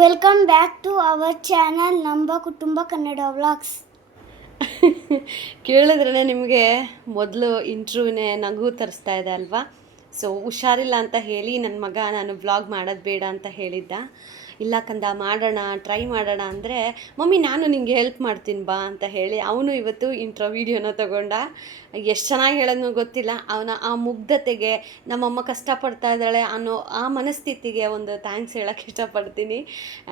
Welcome back to our channel ನಮ್ಮ ಕುಟುಂಬ Kannada vlogs. ಕೇಳಿದ್ರೇ ನಿಮಗೆ ಮೊದಲು ಇಂಟ್ರ್ಯೂನೇ ನಗು ತರಿಸ್ತಾ ಇದೆ ಅಲ್ವಾ. ಸೊ ಹುಷಾರಿಲ್ಲ ಅಂತ ಹೇಳಿ ನನ್ನ ಮಗ ನಾನು ವ್ಲಾಗ್ ಮಾಡೋದು ಬೇಡ ಅಂತ ಹೇಳಿದ್ದ. ಇಲ್ಲ ಕಂದ ಮಾಡೋಣ, ಟ್ರೈ ಮಾಡೋಣ ಅಂದರೆ ಮಮ್ಮಿ ನಾನು ನಿಂಗೆ ಹೆಲ್ಪ್ ಮಾಡ್ತೀನಿ ಬಾ ಅಂತ ಹೇಳಿ ಅವನು ಇವತ್ತು ಇಂಟ್ರೋ ವೀಡಿಯೋನ ತೊಗೊಂಡ. ಎಷ್ಟು ಚೆನ್ನಾಗಿ ಹೇಳೋದು ಗೊತ್ತಿಲ್ಲ, ಅವನ ಆ ಮುಗ್ಧತೆಗೆ ನಮ್ಮಮ್ಮ ಕಷ್ಟಪಡ್ತಾ ಇದ್ದಾಳೆ ಅನ್ನೋ ಆ ಮನಸ್ಥಿತಿಗೆ ಒಂದು ಥ್ಯಾಂಕ್ಸ್ ಹೇಳೋಕ್ಕೆ ಇಷ್ಟಪಡ್ತೀನಿ.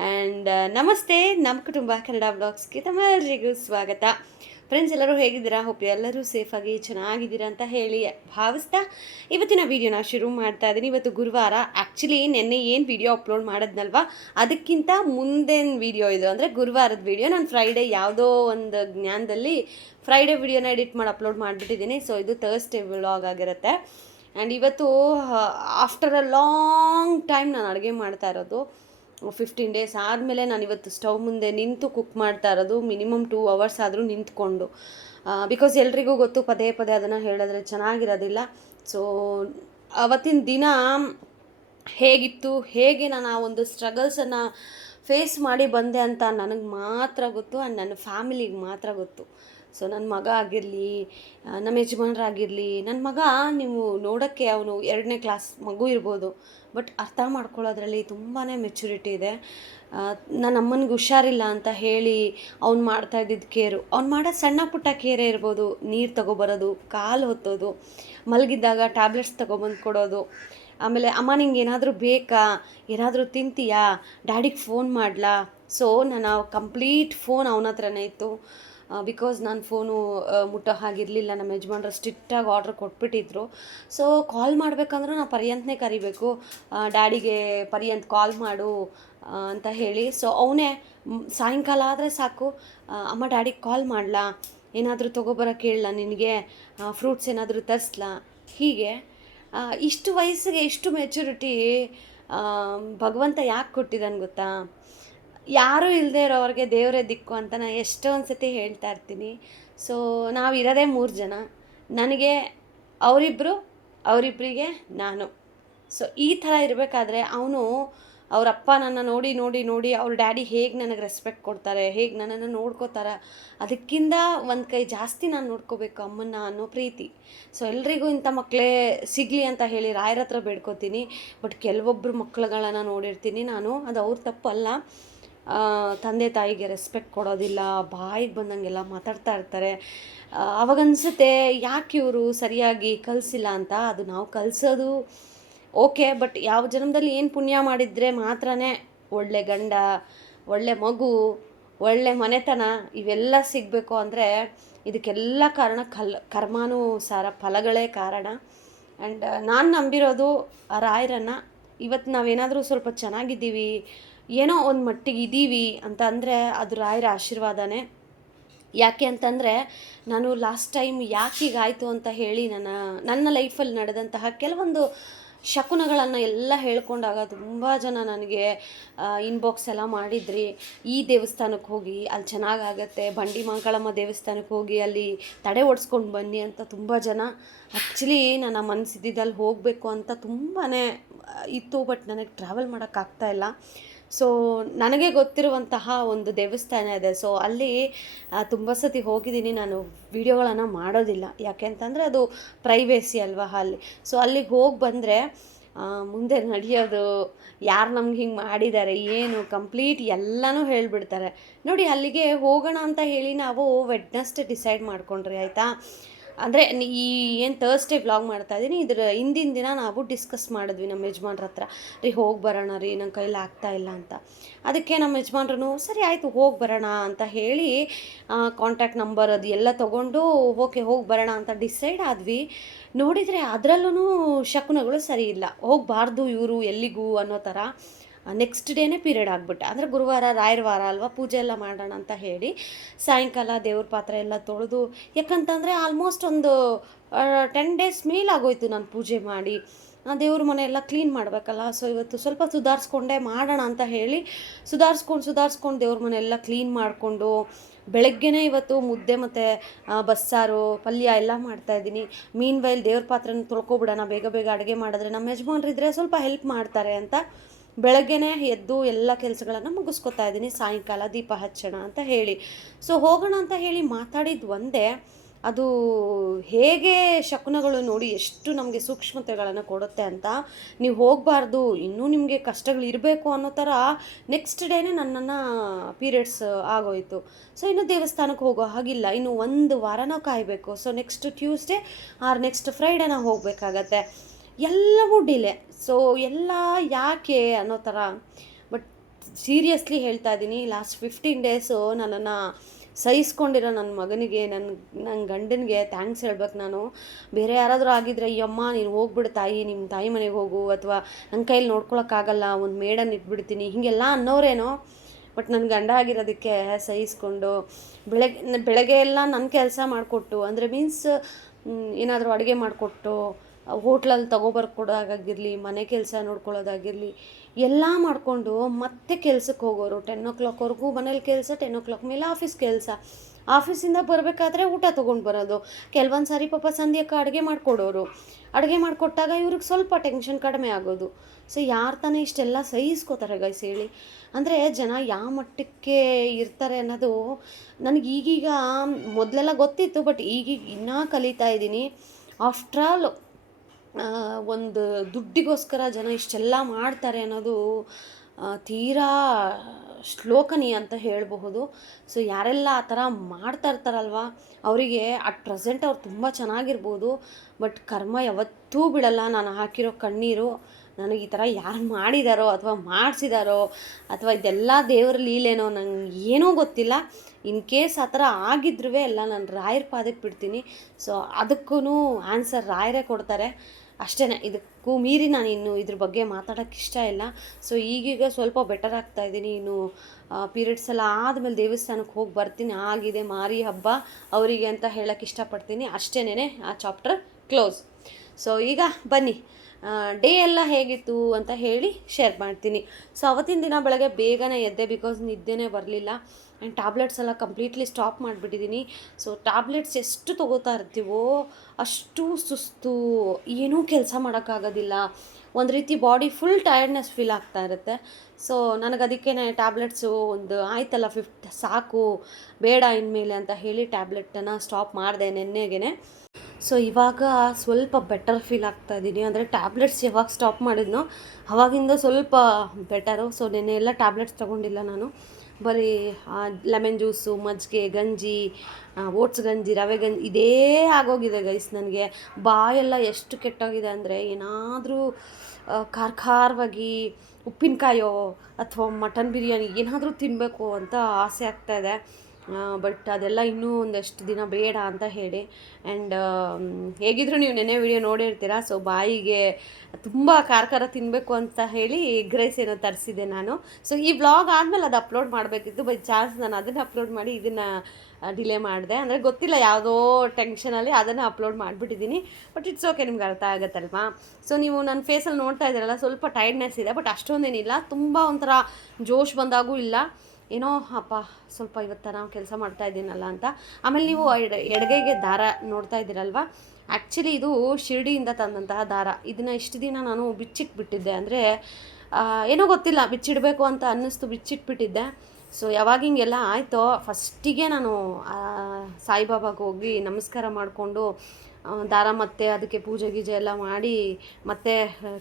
ಆ್ಯಂಡ್ ನಮಸ್ತೆ, ನಮ್ಮ ಕುಟುಂಬ ಕನ್ನಡ ಬ್ಲಾಗ್ಸ್ಗೆ ತಮ್ಮೆಲ್ಲರಿಗೂ ಸ್ವಾಗತ. ಫ್ರೆಂಡ್ಸ್, ಎಲ್ಲರೂ ಹೇಗಿದ್ದೀರಾ? ಹೋಪ್ ಎಲ್ಲರೂ ಸೇಫಾಗಿ ಚೆನ್ನಾಗಿದ್ದೀರಾ ಅಂತ ಹೇಳಿ ಭಾವಿಸ್ತಾ ಇವತ್ತಿನ ವೀಡಿಯೋನ ಶುರು ಮಾಡ್ತಾ ಇದ್ದೀನಿ. ಇವತ್ತು ಗುರುವಾರ. ಆ್ಯಕ್ಚುಲಿ ನೆನ್ನೆ ಏನು ವೀಡಿಯೋ ಅಪ್ಲೋಡ್ ಮಾಡಿದ್ನಲ್ವ, ಅದಕ್ಕಿಂತ ಮುಂದಿನ ವೀಡಿಯೋ ಇದು, ಅಂದರೆ ಗುರುವಾರದ ವೀಡಿಯೋ. ನಾನು ಫ್ರೈಡೇ ಯಾವುದೋ ಒಂದು ಜ್ಞಾನದಲ್ಲಿ ಫ್ರೈಡೇ ವೀಡಿಯೋನ ಎಡಿಟ್ ಮಾಡಿ ಅಪ್ಲೋಡ್ ಮಾಡಿಬಿಟ್ಟಿದ್ದೀನಿ. ಸೊ ಇದು ಥರ್ಸ್ಡೇ ವ್ಲಾಗ್ ಆಗಿರುತ್ತೆ. ಆ್ಯಂಡ್ ಇವತ್ತು ಆಫ್ಟರ್ ಅ ಲಾಂಗ್ ಟೈಮ್ ನಾನು ಅಡುಗೆ ಮಾಡ್ತಾ ಇರೋದು. 15 ಡೇಸ್ ಆದಮೇಲೆ ನಾನು ಇವತ್ತು ಸ್ಟವ್ ಮುಂದೆ ನಿಂತು ಕುಕ್ ಮಾಡ್ತಾ ಇರೋದು. ಮಿನಿಮಮ್ 2 ಅವರ್ಸ್ ಆದರೂ ನಿಂತ್ಕೊಂಡು, ಬಿಕಾಸ್ ಎಲ್ರಿಗೂ ಗೊತ್ತು ಪದೇ ಪದೇ ಅದನ್ನು ಹೇಳಿದ್ರೆ ಚೆನ್ನಾಗಿರೋದಿಲ್ಲ. ಸೊ ಅವತ್ತಿನ ದಿನ ಹೇಗಿತ್ತು, ಹೇಗೆ ನಾನು ಆ ಒಂದು ಸ್ಟ್ರಗಲ್ಸನ್ನು ಫೇಸ್ ಮಾಡಿ ಬಂದೆ ಅಂತ ನನಗೆ ಮಾತ್ರ ಗೊತ್ತು, ಆ್ಯಂಡ್ ನನ್ನ ಫ್ಯಾಮಿಲಿಗೆ ಮಾತ್ರ ಗೊತ್ತು. ಸೊ ನನ್ನ ಮಗ ಆಗಿರಲಿ, ನಮ್ಮ ಯಜಮಾನ್ರಾಗಿರಲಿ, ನನ್ನ ಮಗ ನೀವು ನೋಡೋಕ್ಕೆ ಅವನು 2ನೇ ಕ್ಲಾಸ್ ಮಗು ಇರ್ಬೋದು, ಬಟ್ ಅರ್ಥ ಮಾಡ್ಕೊಳ್ಳೋದ್ರಲ್ಲಿ ತುಂಬಾ ಮೆಚುರಿಟಿ ಇದೆ. ನನ್ನ ಅಮ್ಮನಿಗೆ ಹುಷಾರಿಲ್ಲ ಅಂತ ಹೇಳಿ ಅವ್ನು ಮಾಡ್ತಾ ಇದ್ದಿದ್ದು ಕೇರು, ಅವ್ನು ಮಾಡೋ ಸಣ್ಣ ಪುಟ್ಟ ಕೇರೇ ಇರ್ಬೋದು. ನೀರು ತೊಗೊಬರೋದು, ಕಾಲು ಹೊತ್ತೋದು, ಮಲಗಿದ್ದಾಗ ಟ್ಯಾಬ್ಲೆಟ್ಸ್ ತೊಗೊಬಂದು ಕೊಡೋದು, ಆಮೇಲೆ ಅಮ್ಮ ನಿಂಗೆ ಏನಾದರೂ ಬೇಕಾ, ಏನಾದರೂ ತಿಂತೀಯಾ, ಡ್ಯಾಡಿಗೆ ಫೋನ್ ಮಾಡಲಾ. ಸೊ ನಾನು ಕಂಪ್ಲೀಟ್ ಫೋನ್ ಅವನ ಹತ್ರನೇ ಇತ್ತು. ಬಿಕಾಸ್ ನಾನು ಫೋನು ಮುಟ್ಟೋ ಹಾಗಿರಲಿಲ್ಲ. ನಮ್ಮ ಯಜಮಾನ್ರು ಸ್ಟ್ರಿಕ್ಟಾಗಿ ಆರ್ಡ್ರ್ ಕೊಟ್ಬಿಟ್ಟಿದ್ರು. ಸೊ ಕಾಲ್ ಮಾಡಬೇಕಂದ್ರೂ ನಾವು ಪರ್ಯಂತನೇ ಕರಿಬೇಕು, ಡ್ಯಾಡಿಗೆ ಪರ್ಯಂತ್ ಕಾಲ್ ಮಾಡು ಅಂತ ಹೇಳಿ. ಸೊ ಅವನೇ ಸಾಯಂಕಾಲ ಆದರೆ ಸಾಕು, ಅಮ್ಮ ಡ್ಯಾಡಿಗೆ ಕಾಲ್ ಮಾಡಲಾ, ಏನಾದರೂ ತೊಗೊಬರೋಕ್ಕೆ ಹೇಳಲಾ, ನಿನಗೆ ಫ್ರೂಟ್ಸ್ ಏನಾದರೂ ತರಿಸ್ಲಾ, ಹೀಗೆ. ಇಷ್ಟು ವಯಸ್ಸಿಗೆ ಇಷ್ಟು ಮೆಚುರಿಟಿ ಭಗವಂತ ಯಾಕೆ ಕೊಟ್ಟಿದ್ದಾನೆ ಗೊತ್ತಾ? ಯಾರೂ ಇಲ್ಲದೆ ಇರೋವ್ರಿಗೆ ದೇವರೇ ದಿಕ್ಕು ಅಂತ ನಾನು ಎಷ್ಟೊಂದು ಸತಿ ಹೇಳ್ತಾ ಇರ್ತೀನಿ. ಸೊ ನಾವಿರೋದೇ 3 ಜನ, ನನಗೆ ಅವರಿಬ್ಬರಿಗೆ ನಾನು. ಸೊ ಈ ಥರ ಇರಬೇಕಾದ್ರೆ ಅವರಪ್ಪ ನನ್ನ ನೋಡಿ ನೋಡಿ ನೋಡಿ ಅವ್ರ ಡ್ಯಾಡಿ ಹೇಗೆ ನನಗೆ ರೆಸ್ಪೆಕ್ಟ್ ಕೊಡ್ತಾರೆ, ಹೇಗೆ ನನ್ನನ್ನು ನೋಡ್ಕೋತಾರೆ, ಅದಕ್ಕಿಂತ ಒಂದು ಕೈ ಜಾಸ್ತಿ ನಾನು ನೋಡ್ಕೋಬೇಕು ಅಮ್ಮನ್ನ ಅನ್ನೋ ಪ್ರೀತಿ. ಸೊ ಎಲ್ರಿಗೂ ಇಂಥ ಮಕ್ಕಳೇ ಸಿಗಲಿ ಅಂತ ಹೇಳಿ ರಾಯರ ಹತ್ರ ಬೇಡ್ಕೋತೀನಿ. ಬಟ್ ಕೆಲವೊಬ್ಬರು ಮಕ್ಕಳುಗಳನ್ನು ನೋಡಿರ್ತೀನಿ ನಾನು, ಅದು ಅವ್ರ ತಪ್ಪಲ್ಲ. ತಂದೆ ತಾಯಿಗೆ ರೆಸ್ಪೆಕ್ಟ್ ಕೊಡೋದಿಲ್ಲ, ಬಾಯಿಗೆ ಬಂದಂಗೆಲ್ಲ ಮಾತಾಡ್ತಾ ಇರ್ತಾರೆ. ಅವಾಗನ್ಸುತ್ತೆ ಯಾಕೆ ಇವರು ಸರಿಯಾಗಿ ಕಲಿಸಿಲ್ಲ ಅಂತ. ಅದು ನಾವು ಕಲಿಸೋದು ಓಕೆ, ಬಟ್ ಯಾವ ಜನ್ಮದಲ್ಲಿ ಏನು ಪುಣ್ಯ ಮಾಡಿದರೆ ಮಾತ್ರ ಒಳ್ಳೆ ಗಂಡ, ಒಳ್ಳೆ ಮಗು, ಒಳ್ಳೆ ಮನೆತನ ಇವೆಲ್ಲ ಸಿಗಬೇಕು. ಅಂದರೆ ಇದಕ್ಕೆಲ್ಲ ಕಾರಣ ಕರ್ಮಾನುಸಾರ ಫಲಗಳೇ ಕಾರಣ. ಆ್ಯಂಡ್ ನಾನು ನಂಬಿರೋದು ಆ ರಾಯರನ್ನು. ಇವತ್ತು ನಾವೇನಾದರೂ ಸ್ವಲ್ಪ ಚೆನ್ನಾಗಿದ್ದೀವಿ, ಏನೋ ಒಂದು ಮಟ್ಟಿಗೆ ಇದ್ದೀವಿ ಅಂತ ಅಂದರೆ ಅದು ರಾಯರ ಆಶೀರ್ವಾದನೇ. ಯಾಕೆ ಅಂತಂದರೆ ನಾನು ಲಾಸ್ಟ್ ಟೈಮ್ ಯಾಕೆ ಹೀಗಾಯಿತು ಅಂತ ಹೇಳಿ ನನ್ನ ಲೈಫಲ್ಲಿ ನಡೆದಂತಹ ಕೆಲವೊಂದು ಶಕುನಗಳನ್ನು ಎಲ್ಲ ಹೇಳ್ಕೊಂಡಾಗ ತುಂಬ ಜನ ನನಗೆ ಇನ್ಬಾಕ್ಸ್ ಎಲ್ಲ ಮಾಡಿದ್ರಿ. ಈ ದೇವಸ್ಥಾನಕ್ಕೆ ಹೋಗಿ ಅಲ್ಲಿ ಚೆನ್ನಾಗಾಗತ್ತೆ, ಬಂಡಿ ಮಾಂಕಾಳಮ್ಮ ದೇವಸ್ಥಾನಕ್ಕೆ ಹೋಗಿ ಅಲ್ಲಿ ತಡೆ ಓಡಿಸ್ಕೊಂಡು ಬನ್ನಿ ಅಂತ ತುಂಬ ಜನ. ಆ್ಯಕ್ಚುಲಿ ನನ್ನ ಮನಸ್ಸಿದ್ದಲ್ಲಿ ಹೋಗಬೇಕು ಅಂತ ತುಂಬಾ ಇತ್ತು, ಬಟ್ ನನಗೆ ಟ್ರಾವೆಲ್ ಮಾಡೋಕ್ಕಾಗ್ತಾಯಿಲ್ಲ. ಸೊ ನನಗೆ ಗೊತ್ತಿರುವಂತಹ ಒಂದು ದೇವಸ್ಥಾನ ಇದೆ. ಸೊ ಅಲ್ಲಿ ತುಂಬ ಸತಿ ಹೋಗಿದ್ದೀನಿ. ನಾನು ವೀಡಿಯೋಗಳನ್ನು ಮಾಡೋದಿಲ್ಲ, ಯಾಕೆ ಅಂತಂದರೆ ಅದು ಪ್ರೈವೇಸಿ ಅಲ್ವಾ ಅಲ್ಲಿ. ಸೊ ಅಲ್ಲಿಗೆ ಹೋಗಿ ಬಂದರೆ ಮುಂದೆ ನಡೆಯೋದು, ಯಾರು ನಮ್ಗೆ ಹಿಂಗೆ ಮಾಡಿದ್ದಾರೆ, ಏನು ಕಂಪ್ಲೀಟ್ ಎಲ್ಲನೂ ಹೇಳಿಬಿಡ್ತಾರೆ. ನೋಡಿ, ಅಲ್ಲಿಗೆ ಹೋಗೋಣ ಅಂತ ಹೇಳಿ ನಾವು ವೆಡ್ನೆಸ್ಡೇ ಡಿಸೈಡ್ ಮಾಡ್ಕೊಂಡ್ರಿ, ಆಯಿತಾ. ಅಂದರೆ ಈ ಏನು ಥರ್ಸ್ಡೇ ವ್ಲಾಗ್ ಮಾಡ್ತಾಯಿದ್ದೀನಿ, ಇದರ ಹಿಂದಿನ ದಿನ ನಾವು ಡಿಸ್ಕಸ್ ಮಾಡಿದ್ವಿ ನಮ್ಮ ಯಜಮಾನ್ರ ಹತ್ರ. ಹೋಗಿ ಬರೋಣ ರೀ, ನನ್ನ ಕೈಲಿ ಆಗ್ತಾಯಿಲ್ಲ ಅಂತ. ಅದಕ್ಕೆ ನಮ್ಮ ಯಜಮಾನ್ರು ಸರಿ ಆಯಿತು ಹೋಗಿ ಬರೋಣ ಅಂತ ಹೇಳಿ ಕಾಂಟ್ಯಾಕ್ಟ್ ನಂಬರ್ ಅದು ಎಲ್ಲ ತೊಗೊಂಡು ಓಕೆ ಹೋಗಿ ಬರೋಣ ಅಂತ ಡಿಸೈಡ್ ಆದ್ವಿ. ನೋಡಿದರೆ ಅದರಲ್ಲೂ ಶಕುನಗಳು ಸರಿ ಇಲ್ಲ, ಹೋಗಬಾರ್ದು ಇವರು ಎಲ್ಲಿಗೂ ಅನ್ನೋ ಥರ. ನೆಕ್ಸ್ಟ್ ಡೇನೇ ಪೀರಿಯಡ್ ಆಗಿಬಿಟ್ಟೆ. ಅಂದರೆ ಗುರುವಾರ ರಾಯರ ವಾರ ಅಲ್ವಾ, ಪೂಜೆ ಎಲ್ಲ ಮಾಡೋಣ ಅಂತ ಹೇಳಿ ಸಾಯಂಕಾಲ ದೇವ್ರ ಪಾತ್ರೆ ಎಲ್ಲ ತೊಳೆದು, ಯಾಕಂತಂದರೆ ಆಲ್ಮೋಸ್ಟ್ ಒಂದು 10 ಡೇಸ್ ಮೇಲಾಗೋಯ್ತು ನಾನು ಪೂಜೆ ಮಾಡಿ. ದೇವ್ರ ಮನೆ ಎಲ್ಲ ಕ್ಲೀನ್ ಮಾಡಬೇಕಲ್ಲ. ಸೊ ಇವತ್ತು ಸ್ವಲ್ಪ ಸುಧಾರಿಸ್ಕೊಂಡೇ ಮಾಡೋಣ ಅಂತ ಹೇಳಿ ಸುಧಾರಿಸ್ಕೊಂಡು ದೇವ್ರ ಮನೆ ಎಲ್ಲ ಕ್ಲೀನ್ ಮಾಡಿಕೊಂಡು ಬೆಳಗ್ಗೆನೇ ಇವತ್ತು ಮುದ್ದೆ ಮತ್ತು ಬಸ್ಸಾರು ಪಲ್ಯ ಎಲ್ಲ ಮಾಡ್ತಾಯಿದ್ದೀನಿ. ಮೀನ್ವೈಲ್ ದೇವ್ರ ಪಾತ್ರೆನ ತೊಳ್ಕೊಬಿಡೋಣ, ಬೇಗ ಬೇಗ ಅಡುಗೆ ಮಾಡಿದ್ರೆ ನಮ್ಮ ಯಜಮಾನ್ರಿದ್ರೆ ಸ್ವಲ್ಪ ಹೆಲ್ಪ್ ಮಾಡ್ತಾರೆ ಅಂತ ಬೆಳಗ್ಗೆನೇ ಎದ್ದು ಎಲ್ಲ ಕೆಲಸಗಳನ್ನು ಮುಗಿಸ್ಕೊತಾ ಇದ್ದೀನಿ, ಸಾಯಂಕಾಲ ದೀಪ ಹಚ್ಚೋಣ ಅಂತ ಹೇಳಿ. ಸೊ ಹೋಗೋಣ ಅಂತ ಹೇಳಿ ಮಾತಾಡಿದ್ದು ಒಂದೇ, ಅದು ಹೇಗೆ ಶಕುನಗಳು ನೋಡಿ ಎಷ್ಟು ನಮಗೆ ಸೂಕ್ಷ್ಮತೆಗಳನ್ನು ಕೊಡುತ್ತೆ ಅಂತ. ನೀವು ಹೋಗಬಾರ್ದು, ಇನ್ನೂ ನಿಮಗೆ ಕಷ್ಟಗಳು ಇರಬೇಕು ಅನ್ನೋ ಥರ ನೆಕ್ಸ್ಟ್ ಡೇನೇ ನನ್ನನ್ನು ಪೀರಿಯಡ್ಸ್ ಆಗೋಯಿತು. ಸೊ ಇನ್ನು ದೇವಸ್ಥಾನಕ್ಕೆ ಹೋಗೋ ಹಾಗಿಲ್ಲ, ಇನ್ನು ಒಂದು ವಾರನೂ ಕಾಯಬೇಕು. So next Tuesday or next ಫ್ರೈಡೇನ ಹೋಗಬೇಕಾಗತ್ತೆ. ಎಲ್ಲವೂ ಡಿಲೇ. ಸೊ ಎಲ್ಲ ಯಾಕೆ ಅನ್ನೋ ಥರ. ಬಟ್ ಸೀರಿಯಸ್ಲಿ ಹೇಳ್ತಾ ಇದ್ದೀನಿ, ಲಾಸ್ಟ್ 15 ಡೇಸು ನನ್ನನ್ನು ಸಹಿಸ್ಕೊಂಡಿರೋ ನನ್ನ ಮಗನಿಗೆ, ನನ್ನ ಗಂಡನಿಗೆ ಥ್ಯಾಂಕ್ಸ್ ಹೇಳ್ಬೇಕು ನಾನು. ಬೇರೆ ಯಾರಾದರೂ ಆಗಿದ್ರೆ, ಅಯ್ಯಮ್ಮ ನೀನು ಹೋಗ್ಬಿಡು ತಾಯಿ, ನಿಮ್ಮ ತಾಯಿ ಮನೆಗೆ ಹೋಗು, ಅಥವಾ ನನ್ನ ಕೈಯಲ್ಲಿ ನೋಡ್ಕೊಳಕ್ಕಾಗಲ್ಲ, ಒಂದು ಮೇಡನ್ನು ಇಟ್ಬಿಡ್ತೀನಿ, ಹೀಗೆಲ್ಲ ಅನ್ನೋರೇನೋ. ಬಟ್ ನನ್ನ ಗಂಡ ಆಗಿರೋದಕ್ಕೆ ಸಹಿಸ್ಕೊಂಡು ಬೆಳಗ್ಗೆ ಎಲ್ಲ ನನ್ನ ಕೆಲಸ ಮಾಡಿಕೊಟ್ಟು, ಅಂದರೆ ಮೀನ್ಸ್ ಏನಾದರೂ ಅಡುಗೆ ಮಾಡಿಕೊಟ್ಟು, ಹೋಟ್ಲಲ್ಲಿ ತೊಗೊಬರ್ಕೊಡೋದಾಗಿರಲಿ, ಮನೆ ಕೆಲಸ ನೋಡ್ಕೊಳ್ಳೋದಾಗಿರಲಿ, ಎಲ್ಲ ಮಾಡಿಕೊಂಡು ಮತ್ತೆ ಕೆಲ್ಸಕ್ಕೆ ಹೋಗೋರು. 10 o'clockವರೆಗೂ ಮನೇಲಿ ಕೆಲಸ, 10 o'clock ಮೇಲೆ ಆಫೀಸ್ ಕೆಲಸ. ಆಫೀಸಿಂದ ಬರಬೇಕಾದ್ರೆ ಊಟ ತೊಗೊಂಡು ಬರೋದು. ಕೆಲವೊಂದು ಸಾರಿ ಪಾಪ ಸಂಧ್ಯಾಕ್ಕೆ ಅಡುಗೆ ಮಾಡಿಕೊಡೋರು. ಅಡುಗೆ ಮಾಡಿಕೊಟ್ಟಾಗ ಇವ್ರಿಗೆ ಸ್ವಲ್ಪ ಟೆನ್ಷನ್ ಕಡಿಮೆ ಆಗೋದು. ಸೊ ಯಾರು ತಾನೇ ಇಷ್ಟೆಲ್ಲ ಸಹಿಸ್ಕೋತಾರೆ ಗೈಸ್ ಹೇಳಿ. ಅಂದರೆ ಜನ ಯಾವ ಮಟ್ಟಕ್ಕೆ ಇರ್ತಾರೆ ಅನ್ನೋದು ನನಗೆ ಈಗೀಗ, ಮೊದಲೆಲ್ಲ ಗೊತ್ತಿತ್ತು, ಬಟ್ ಈಗೀಗ ಇನ್ನೂ ಕಲಿತಾ ಇದ್ದೀನಿ. ಆಫ್ಟರ್ ಆಲ್ ಒಂದು ದುಡ್ಡಿಗೋಸ್ಕರ ಜನ ಇಷ್ಟೆಲ್ಲ ಮಾಡ್ತಾರೆ ಅನ್ನೋದು ತೀರಾ ಶ್ಲೋಕನೀಯ ಅಂತ ಹೇಳಬಹುದು. ಸೊ ಯಾರೆಲ್ಲ ಆ ಥರ ಮಾಡ್ತಾ ಇರ್ತಾರಲ್ವ, ಅವರಿಗೆ ಅಟ್ ಪ್ರೆಸೆಂಟ್ ಅವ್ರು ತುಂಬ ಚೆನ್ನಾಗಿರ್ಬೋದು, ಬಟ್ ಕರ್ಮ ಯಾವತ್ತೂ ಬಿಡಲ್ಲ. ನಾನು ಹಾಕಿರೋ ಕಣ್ಣೀರು ನನಗೆ ಈ ಥರ ಯಾರು ಮಾಡಿದಾರೋ ಅಥವಾ ಮಾಡಿಸಿದಾರೋ ಅಥವಾ ಇದೆಲ್ಲ ದೇವರ ಲೀಲೇನೋ ನಂಗೆ ಏನೂ ಗೊತ್ತಿಲ್ಲ. ಇನ್ ಕೇಸ್ ಆ ಥರ ಆಗಿದ್ರೂ ಎಲ್ಲ ನಾನು ರಾಯರ ಪಾದಕ್ಕೆ ಬಿಡ್ತೀನಿ. ಸೊ ಅದಕ್ಕೂ ಆನ್ಸರ್ ರಾಯರೇ ಕೊಡ್ತಾರೆ ಅಷ್ಟೇ. ಇದಕ್ಕೂ ಮೀರಿ ನಾನು ಇನ್ನು ಇದ್ರ ಬಗ್ಗೆ ಮಾತಾಡೋಕ್ಕೆ ಇಷ್ಟ ಇಲ್ಲ. ಸೊ ಈಗೀಗ ಸ್ವಲ್ಪ ಬೆಟರ್ ಆಗ್ತಾಯಿದ್ದೀನಿ. ಇನ್ನು ಪೀರಿಯಡ್ಸ್ ಎಲ್ಲ ಆದಮೇಲೆ ದೇವಸ್ಥಾನಕ್ಕೆ ಹೋಗಿ ಬರ್ತೀನಿ. ಆಗಿದೆ ಮಾರಿ ಹಬ್ಬ ಅವರಿಗೆ ಅಂತ ಹೇಳೋಕ್ಕೆ ಇಷ್ಟಪಡ್ತೀನಿ. ಅಷ್ಟೇನೇ ಆ ಚಾಪ್ಟರ್ ಕ್ಲೋಸ್. ಸೊ ಈಗ ಬನ್ನಿ, ಡೇ ಎಲ್ಲ ಹೇಗಿತ್ತು ಅಂತ ಹೇಳಿ ಶೇರ್ ಮಾಡ್ತೀನಿ. ಸೊ ಅವತ್ತಿನ ದಿನ ಬೆಳಗ್ಗೆ ಬೇಗನೆ ಎದ್ದೆ, ಬಿಕಾಸ್ ನಿದ್ದೆನೇ ಬರಲಿಲ್ಲ. ಆ್ಯಂಡ್ ಟ್ಯಾಬ್ಲೆಟ್ಸ್ ಎಲ್ಲ ಕಂಪ್ಲೀಟ್ಲಿ ಸ್ಟಾಪ್ ಮಾಡಿಬಿಟ್ಟಿದ್ದೀನಿ. ಸೊ ಟ್ಯಾಬ್ಲೆಟ್ಸ್ ಎಷ್ಟು ತೊಗೋತಾ ಇರ್ತೀವೋ ಅಷ್ಟು ಸುಸ್ತು, ಏನೂ ಕೆಲಸ ಮಾಡೋಕ್ಕಾಗೋದಿಲ್ಲ, ಒಂದು ರೀತಿ ಬಾಡಿ ಫುಲ್ ಟಯರ್ಡ್ನೆಸ್ ಫೀಲ್ ಆಗ್ತಾ ಇರುತ್ತೆ. ಸೊ ನನಗೆ ಅದಕ್ಕೇ ಟ್ಯಾಬ್ಲೆಟ್ಸು ಒಂದು ಆಯ್ತಲ್ಲ 50 ಸಾಕು, ಬೇಡ ಇನ್ಮೇಲೆ ಅಂತ ಹೇಳಿ ಟ್ಯಾಬ್ಲೆಟನ್ನು ಸ್ಟಾಪ್ ಮಾಡಿದೆ ನೆನ್ನೆಗೆ. ಸೊ ಇವಾಗ ಸ್ವಲ್ಪ ಬೆಟರ್ ಫೀಲ್ ಆಗ್ತಾಯಿದ್ದೀನಿ. ಅಂದರೆ ಟ್ಯಾಬ್ಲೆಟ್ಸ್ ಯಾವಾಗ ಸ್ಟಾಪ್ ಮಾಡಿದ್ನೋ ಅವಾಗಿಂದ ಸ್ವಲ್ಪ ಬೆಟರು. ಸೊ ನೆನ್ನೆ ಎಲ್ಲ ಟ್ಯಾಬ್ಲೆಟ್ಸ್ ತೊಗೊಂಡಿಲ್ಲ ನಾನು, ಬರೀ ಲೆಮನ್ ಜ್ಯೂಸು, ಮಜ್ಜಿಗೆ, ಗಂಜಿ, ಓಟ್ಸ್ ಗಂಜಿ, ರವೆ ಗಂಜಿ, ಇದೇ ಆಗೋಗಿದೆ ಗೈಸ್. ನನಗೆ ಬಾಯೆಲ್ಲ ಎಷ್ಟು ಕೆಟ್ಟೋಗಿದೆ ಅಂದರೆ, ಏನಾದರೂ ಖಾರವಾಗಿ ಉಪ್ಪಿನಕಾಯೋ ಅಥವಾ ಮಟನ್ ಬಿರಿಯಾನಿ ಏನಾದರೂ ತಿನ್ನಬೇಕು ಅಂತ ಆಸೆ ಆಗ್ತಾಯಿದೆ. ಬಟ್ ಅದೆಲ್ಲ ಇನ್ನೂ ಒಂದಷ್ಟು ದಿನ ಬೇಡ ಅಂತ ಹೇಳಿ. ಆ್ಯಂಡ್ ಹೇಗಿದ್ರು ನೀವು ನೆನ್ನೆ ವಿಡಿಯೋ ನೋಡಿರ್ತೀರ. ಸೊ ಬಾಯಿಗೆ ತುಂಬ ಖಾರ ತಿನ್ನಬೇಕು ಅಂತ ಹೇಳಿ ಎಗ್ ರೈಸ್ ಏನೋ ತರಿಸಿದೆ ನಾನು. ಸೊ ಈ ವ್ಲಾಗ್ ಆದಮೇಲೆ ಅದು ಅಪ್ಲೋಡ್ ಮಾಡಬೇಕಿತ್ತು, ಬೈ ಚಾನ್ಸ್ ನಾನು ಅದನ್ನು ಅಪ್ಲೋಡ್ ಮಾಡಿ ಇದನ್ನು ಡಿಲೇ ಮಾಡಿದೆ. ಅಂದರೆ ಗೊತ್ತಿಲ್ಲ, ಯಾವುದೋ ಟೆನ್ಷನಲ್ಲಿ ಅದನ್ನು ಅಪ್ಲೋಡ್ ಮಾಡಿಬಿಟ್ಟಿದ್ದೀನಿ. ಬಟ್ ಇಟ್ಸ್ ಓಕೆ, ನಿಮ್ಗೆ ಅರ್ಥ ಆಗುತ್ತಲ್ವಾ. ಸೊ ನೀವು ನನ್ನ ಫೇಸಲ್ಲಿ ನೋಡ್ತಾ ಇದ್ದೀರಲ್ಲ, ಸ್ವಲ್ಪ ಟೈರ್ಡ್ನೆಸ್ ಇದೆ, ಬಟ್ ಅಷ್ಟೊಂದೇನಿಲ್ಲ. ತುಂಬ ಒಂಥರ ಜೋಶ್ ಬಂದಾಗೂ ಇಲ್ಲ, ಏನೋ ಅಪ್ಪ ಸ್ವಲ್ಪ ಇವತ್ತು ನಾವು ಕೆಲಸ ಮಾಡ್ತಾ ಇದ್ದೀನಲ್ಲ ಅಂತ. ಆಮೇಲೆ ನೀವು ಎಡಗೈಗೆ ದಾರ ನೋಡ್ತಾ ಇದ್ದೀರಲ್ವ, ಆ್ಯಕ್ಚುಲಿ ಇದು ಶಿರ್ಡಿಯಿಂದ ತಂದಂತಹ ದಾರ. ಇದನ್ನು ಇಷ್ಟು ದಿನ ನಾನು ಬಿಚ್ಚಿಟ್ಬಿಟ್ಟಿದ್ದೆ. ಅಂದರೆ ಏನೋ ಗೊತ್ತಿಲ್ಲ, ಬಿಚ್ಚಿಡಬೇಕು ಅಂತ ಅನ್ನಿಸ್ತು, ಬಿಚ್ಚಿಟ್ಬಿಟ್ಟಿದ್ದೆ. ಸೊ ಯಾವಾಗ ಹಿಂಗೆಲ್ಲ ಆಯಿತೋ ಫಸ್ಟಿಗೆ ನಾನು ಸಾಯಿಬಾಬಾಗೆ ಹೋಗಿ ನಮಸ್ಕಾರ ಮಾಡಿಕೊಂಡು ದಾರ ಮತ್ತು ಅದಕ್ಕೆ ಪೂಜೆ ಗೀಜೆ ಎಲ್ಲ ಮಾಡಿ ಮತ್ತೆ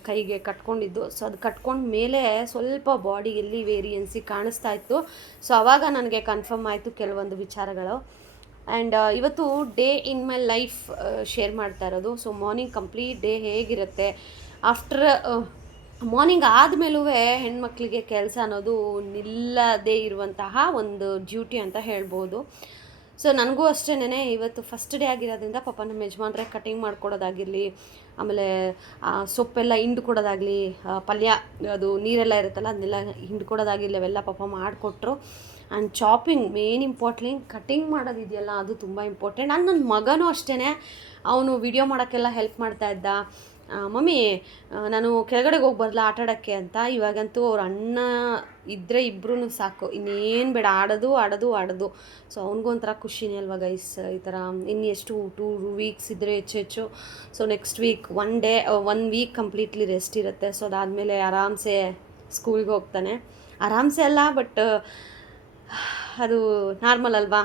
ಕೈಗೆ ಕಟ್ಕೊಂಡಿದ್ದು. ಸೊ ಅದು ಕಟ್ಕೊಂಡ ಮೇಲೆ ಸ್ವಲ್ಪ ಬಾಡಿಯಲ್ಲಿ ವೇರಿಯನ್ಸಿ ಕಾಣಿಸ್ತಾ ಇತ್ತು. ಸೊ ಆವಾಗ ನನಗೆ ಕನ್ಫರ್ಮ್ ಆಯಿತು ಕೆಲವೊಂದು ವಿಚಾರಗಳು. ಆ್ಯಂಡ್ ಇವತ್ತು day in my life share ಮಾಡ್ತಾ ಇರೋದು. ಸೊ ಮಾರ್ನಿಂಗ್ ಕಂಪ್ಲೀಟ್ ಡೇ ಹೇಗಿರುತ್ತೆ, ಆಫ್ಟರ್ ಮಾರ್ನಿಂಗ್ ಆದಮೇಲೂ ಹೆಣ್ಮಕ್ಳಿಗೆ ಕೆಲಸ ಅನ್ನೋದು ನಿಲ್ಲದೇ ಇರುವಂತಹ ಒಂದು ಡ್ಯೂಟಿ ಅಂತ ಹೇಳ್ಬೋದು. ಸೊ ನನಗೂ ಅಷ್ಟೇನೆ, ಇವತ್ತು ಫಸ್ಟ್ ಡೇ ಆಗಿರೋದ್ರಿಂದ ಪಾಪ ನಮ್ಮ ಯಜಮಾನ್ರೆ ಕಟಿಂಗ್ ಮಾಡ್ಕೊಡೋದಾಗಿರಲಿ, ಆಮೇಲೆ ಸೊಪ್ಪೆಲ್ಲ ಹಿಂಡ್ಕೊಡೋದಾಗಲಿ, ಪಲ್ಯ ಅದು ನೀರೆಲ್ಲ ಇರುತ್ತಲ್ಲ ಅದನ್ನೆಲ್ಲ ಹಿಂಡ್ಕೊಡೋದಾಗಿರಲಿ, ಅವೆಲ್ಲ ಪಾಪ ಮಾಡಿಕೊಟ್ರು. And chopping main important, cutting ಮಾಡೋದಿದೆಯಲ್ಲ ಅದು ತುಂಬ ಇಂಪಾರ್ಟೆಂಟ್. ಆ್ಯಂಡ್ ನನ್ನ ಮಗನೂ ಅಷ್ಟೇ, ಅವನು ವಿಡಿಯೋ ಮಾಡೋಕ್ಕೆಲ್ಲ ಹೆಲ್ಪ್ ಮಾಡ್ತಾಯಿದ್ದ. ಮಮ್ಮಿ ನಾನು ಕೆಳಗಡೆಗೆ ಹೋಗಿ ಬರಲ್ಲ ಆಟಾಡೋಕ್ಕೆ ಅಂತ. ಇವಾಗಂತೂ ಅವ್ರ ಅಣ್ಣ ಇದ್ದರೆ ಇಬ್ಬರೂ ಸಾಕು, ಇನ್ನೇನು ಬೇಡ, ಆಡೋದು. ಸೊ ಅವ್ನಿಗೊಂಥರ ಖುಷಿನೇ ಅಲ್ವಾ ಗೈಸ್. ಈ ಥರ ಇನ್ನು ಎಷ್ಟು 2 ವೀಕ್ಸ್ ಇದ್ದರೆ ಹೆಚ್ಚು. So next week 1 week completely rest ಇರುತ್ತೆ. ಸೊ ಅದಾದಮೇಲೆ ಆರಾಮ್ಸೆ ಸ್ಕೂಲ್ಗೆ ಹೋಗ್ತಾನೆ. ಆರಾಮ್ಸೆ ಅಲ್ಲ, ಬಟ್ ಅದು ನಾರ್ಮಲ್ ಅಲ್ವಾ.